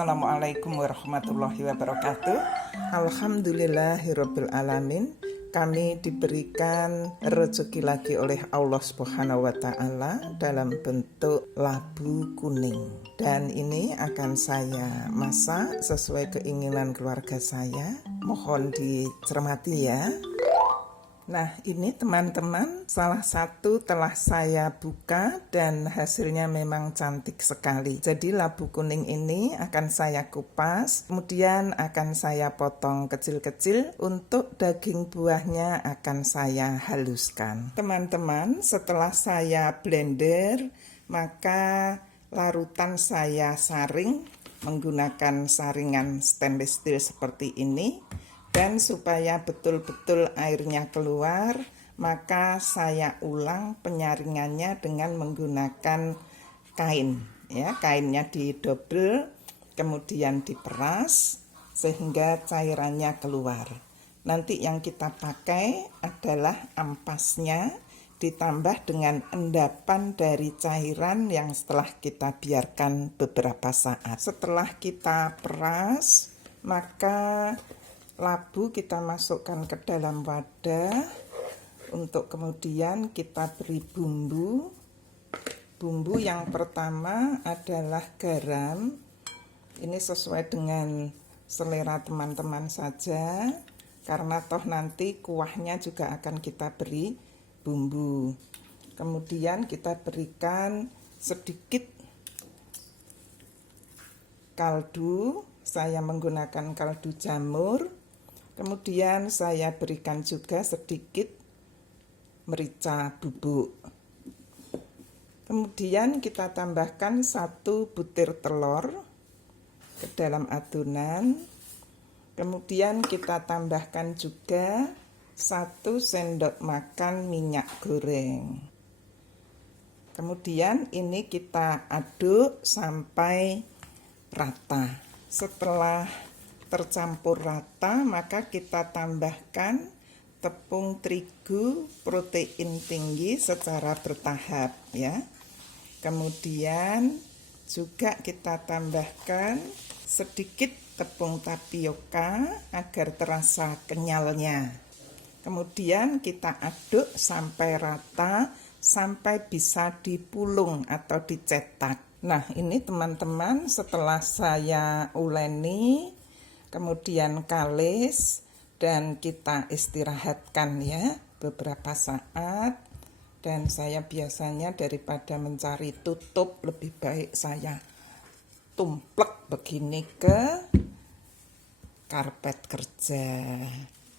Assalamualaikum warahmatullahi wabarakatuh. Alhamdulillahirabbil alamin. Kami diberikan rezeki lagi oleh Allah Subhanahu wa taala dalam bentuk labu kuning. Dan ini akan saya masak sesuai keinginan keluarga saya. Mohon dicermati ya. Nah, ini teman-teman, salah satu telah saya buka dan hasilnya memang cantik sekali. Jadi labu kuning ini akan saya kupas, kemudian akan saya potong kecil-kecil. Untuk daging buahnya akan saya haluskan. Teman-teman, setelah saya blender, maka larutan saya saring menggunakan saringan stainless steel seperti ini. Dan supaya betul-betul airnya keluar, maka saya ulang penyaringannya dengan menggunakan kain. Ya, kainnya didobel, kemudian diperas sehingga cairannya keluar. Nanti yang kita pakai adalah ampasnya ditambah dengan endapan dari cairan yang setelah kita biarkan beberapa saat. Setelah kita peras, maka labu kita masukkan ke dalam wadah untuk kemudian kita beri bumbu. Bumbu yang pertama adalah garam. Ini sesuai dengan selera teman-teman saja, karena toh nanti kuahnya juga akan kita beri bumbu. Kemudian kita berikan sedikit kaldu. Saya menggunakan kaldu jamur. Kemudian saya berikan juga sedikit merica bubuk. Kemudian kita tambahkan 1 butir telur ke dalam adonan. Kemudian kita tambahkan juga 1 sendok makan minyak goreng. Kemudian ini kita aduk sampai rata. Setelah tercampur rata, maka kita tambahkan tepung terigu protein tinggi secara bertahap ya. Kemudian juga kita tambahkan sedikit tepung tapioka agar terasa kenyalnya. Kemudian kita aduk sampai rata, sampai bisa dipulung atau dicetak. Nah, ini teman-teman, setelah saya uleni, kemudian kalis, dan kita istirahatkan ya beberapa saat. Dan saya biasanya daripada mencari tutup, lebih baik saya tumplek begini ke karpet kerja.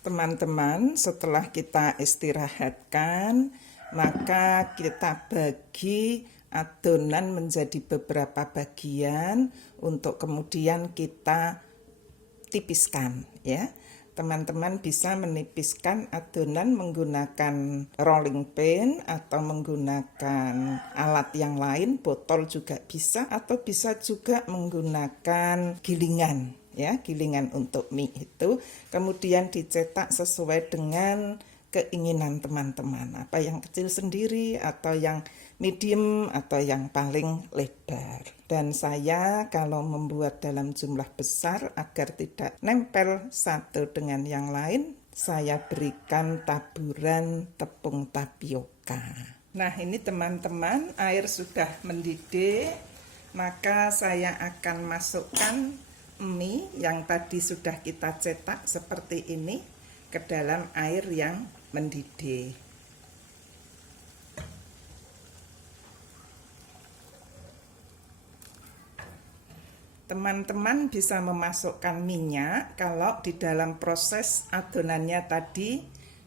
Teman-teman, setelah kita istirahatkan, maka kita bagi adonan menjadi beberapa bagian untuk kemudian kita tipiskan ya. Teman-teman bisa menipiskan adonan menggunakan rolling pin atau menggunakan alat yang lain, botol juga bisa, atau bisa juga menggunakan gilingan ya, gilingan untuk mie itu. Kemudian dicetak sesuai dengan keinginan teman-teman, apa yang kecil sendiri atau yang medium atau yang paling lebar. Dan saya kalau membuat dalam jumlah besar agar tidak nempel satu dengan yang lain, saya berikan taburan tepung tapioka. Nah, ini teman-teman, air sudah mendidih, maka saya akan masukkan mie yang tadi sudah kita cetak seperti ini ke dalam air yang mendidih. Teman-teman bisa memasukkan minyak kalau di dalam proses adonannya tadi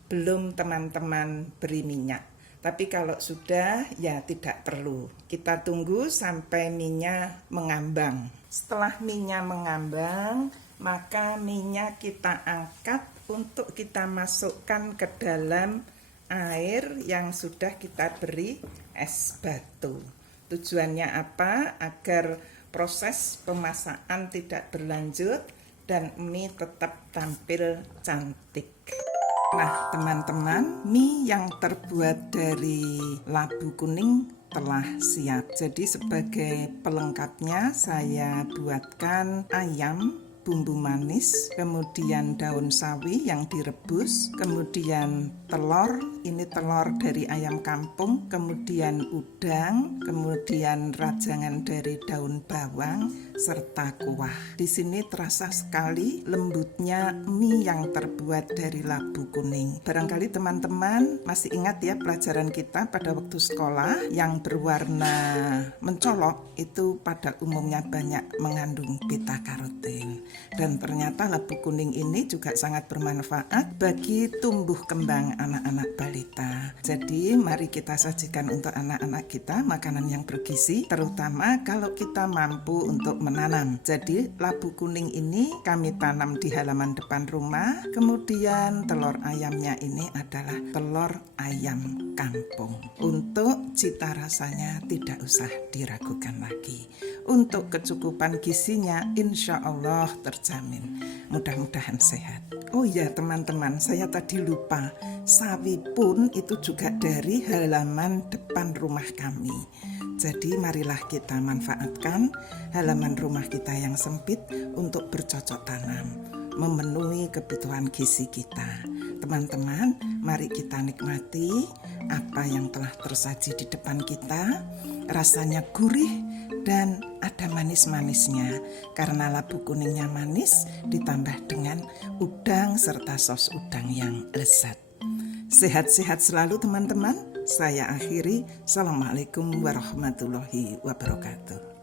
belum teman-teman beri minyak. Tapi kalau sudah, ya tidak perlu. Kita tunggu sampai minyak mengambang. Setelah minyak mengambang, maka minyak kita angkat untuk kita masukkan ke dalam air yang sudah kita beri es batu. Tujuannya apa? Agar proses pemasakan tidak berlanjut dan mie tetap tampil cantik. Nah, teman-teman, mie yang terbuat dari labu kuning telah siap. Jadi sebagai pelengkapnya saya buatkan ayam bumbu manis, kemudian daun sawi yang direbus, kemudian telur, ini telur dari ayam kampung, kemudian udang, kemudian rajangan dari daun bawang, serta kuah. Di sini terasa sekali lembutnya mie yang terbuat dari labu kuning. Barangkali teman-teman masih ingat ya pelajaran kita pada waktu sekolah yang berwarna mencolok itu pada umumnya banyak mengandung beta karotin. Dan ternyata labu kuning ini juga sangat bermanfaat bagi tumbuh kembang anak-anak balita. Jadi mari kita sajikan untuk anak-anak kita makanan yang bergizi, terutama kalau kita mampu untuk menanam. Jadi labu kuning ini kami tanam di halaman depan rumah, kemudian telur ayamnya ini adalah telur ayam kampung. Untuk cita rasanya tidak usah diragukan lagi. Untuk kecukupan gizinya insya Allah terjamin. Mudah-mudahan sehat. Oh ya teman-teman, saya tadi lupa, sawi pun itu juga dari halaman depan rumah kami. Jadi marilah kita manfaatkan halaman rumah kita yang sempit untuk bercocok tanam, memenuhi kebutuhan gizi kita. Teman-teman, mari kita nikmati apa yang telah tersaji di depan kita. Rasanya gurih dan ada manis-manisnya karena labu kuningnya manis ditambah dengan udang serta sos udang yang lezat. Sehat-sehat selalu teman-teman. Saya akhiri. Assalamualaikum warahmatullahi wabarakatuh.